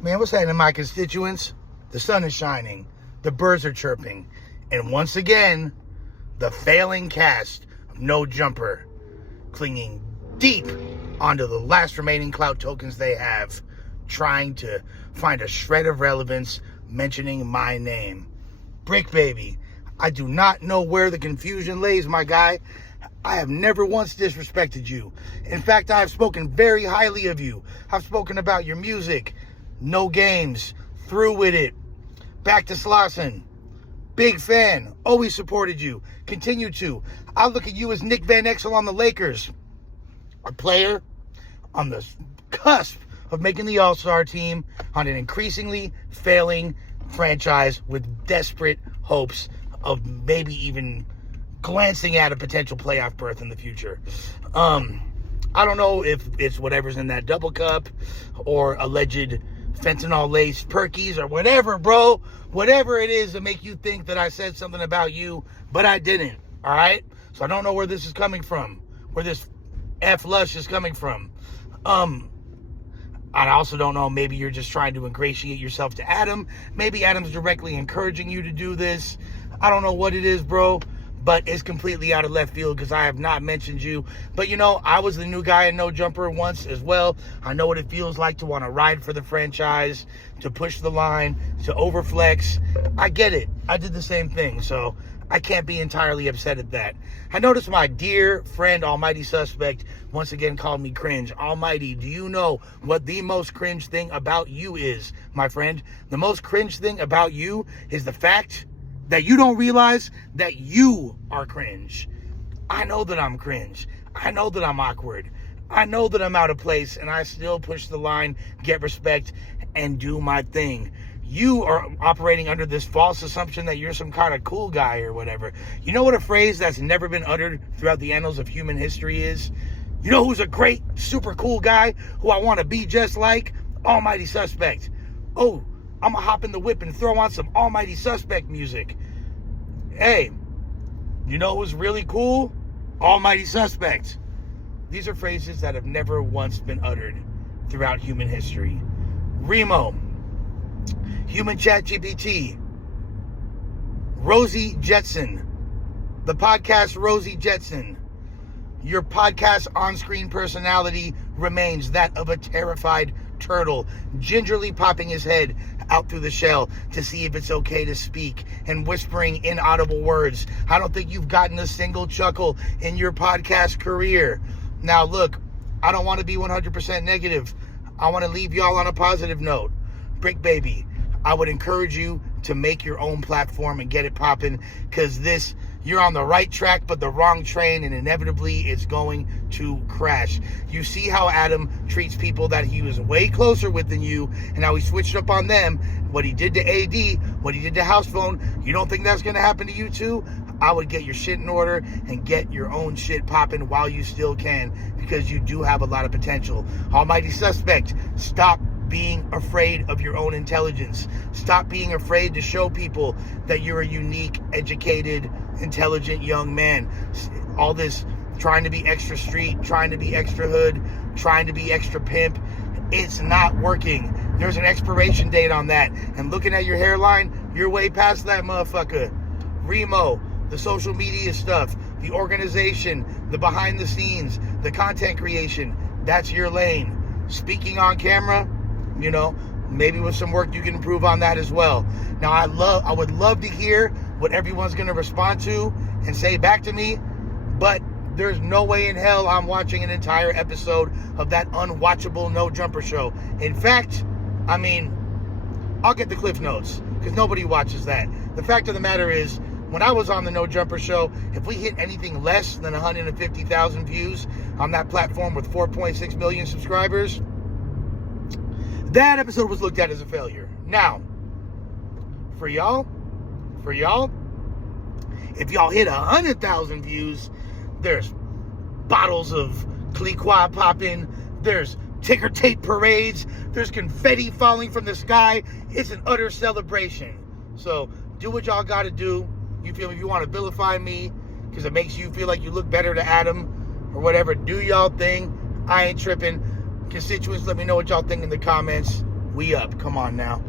Man, what's happening, my constituents? The sun is shining, the birds are chirping, and once again, the failing cast of No Jumper, clinging deep onto the last remaining clout tokens they have, trying to find a shred of relevance mentioning my name. Bricc, baby, I do not know where the confusion lays, my guy. I have never once disrespected you. In fact, I have spoken very highly of you. I've spoken about your music. No games. Through with it. Back to Slauson. Big fan. Always supported you. Continue to. I look at you as Nick Van Exel on the Lakers. A player on the cusp of making the All-Star team on an increasingly failing franchise with desperate hopes of maybe even glancing at a potential playoff berth in the future. I don't know if it's whatever's in that double cup or alleged fentanyl-laced perkies or whatever, bro. Whatever it is to make you think that I said something about you, but I didn't, all right? So I don't know where this is coming from, where this Lush is coming from. I also don't know, maybe you're just trying to ingratiate yourself to Adam. Maybe Adam's directly encouraging you to do this. I don't know what it is, bro, but it's completely out of left field because I have not mentioned you. But, you know, I was the new guy in No Jumper once as well. I know what it feels like to want to ride for the franchise, to push the line, to overflex. I get it. I did the same thing, so I can't be entirely upset at that. I noticed my dear friend, Almighty Suspect, once again called me cringe. Almighty, do you know what the most cringe thing about you is, my friend? The most cringe thing about you is the fact that you don't realize that you are cringe. I know that I'm cringe. I know that I'm awkward. I know that I'm out of place, and I still push the line, get respect, and do my thing. You are operating under this false assumption that you're some kind of cool guy or whatever. You know what a phrase that's never been uttered throughout the annals of human history is? You know who's a great, super cool guy who I want to be just like? Almighty Suspect. Oh, I'm going to hop in the whip and throw on some Almighty Suspect music. Hey, you know who's really cool? Almighty Suspect. These are phrases that have never once been uttered throughout human history. Riehmo. Human Chat GPT. Rosie Jetson. The podcast Rosie Jetson. Your podcast on-screen personality remains that of a terrified turtle, gingerly popping his head out through the shell to see if it's okay to speak and whispering inaudible words. I don't think you've gotten a single chuckle in your podcast career. Now, look, I don't want to be 100% negative. I want to leave y'all on a positive note. Bricc, baby, I would encourage you to make your own platform and get it popping, because you're on the right track but the wrong train, and inevitably it's going to crash. You see how Adam treats people that he was way closer with than you, and how he switched up on them. What he did to AD, what he did to House Phone, you don't think that's going to happen to you too? I would get your shit in order and get your own shit popping while you still can, because you do have a lot of potential. Almighty Suspect, stop being afraid of your own intelligence. Stop being afraid to show people that you're a unique, educated, intelligent young man. All this trying to be extra street, trying to be extra hood, trying to be extra pimp, it's not working. There's an expiration date on that. And looking at your hairline, you're way past that, motherfucker. Riehmo, the social media stuff, the organization, the behind the scenes, the content creation, that's your lane. Speaking on camera, you know, maybe with some work you can improve on that as well. Now, I would love to hear what everyone's going to respond to and say back to me, but there's no way in hell I'm watching an entire episode of that unwatchable No Jumper show. In fact, I mean, I'll get the Cliff Notes, because nobody watches that. The fact of the matter is, when I was on the No Jumper show, if we hit anything less than 150,000 views on that platform with 4.6 million subscribers, that episode was looked at as a failure. Now, for y'all, if y'all hit 100,000 views, there's bottles of Cliquot popping, there's ticker tape parades, there's confetti falling from the sky. It's an utter celebration. So do what y'all got to do. You feel if you want to vilify me because it makes you feel like you look better to Adam or whatever, do y'all thing. I ain't tripping. Constituents, let me know what y'all think in the comments. We up. Come on now.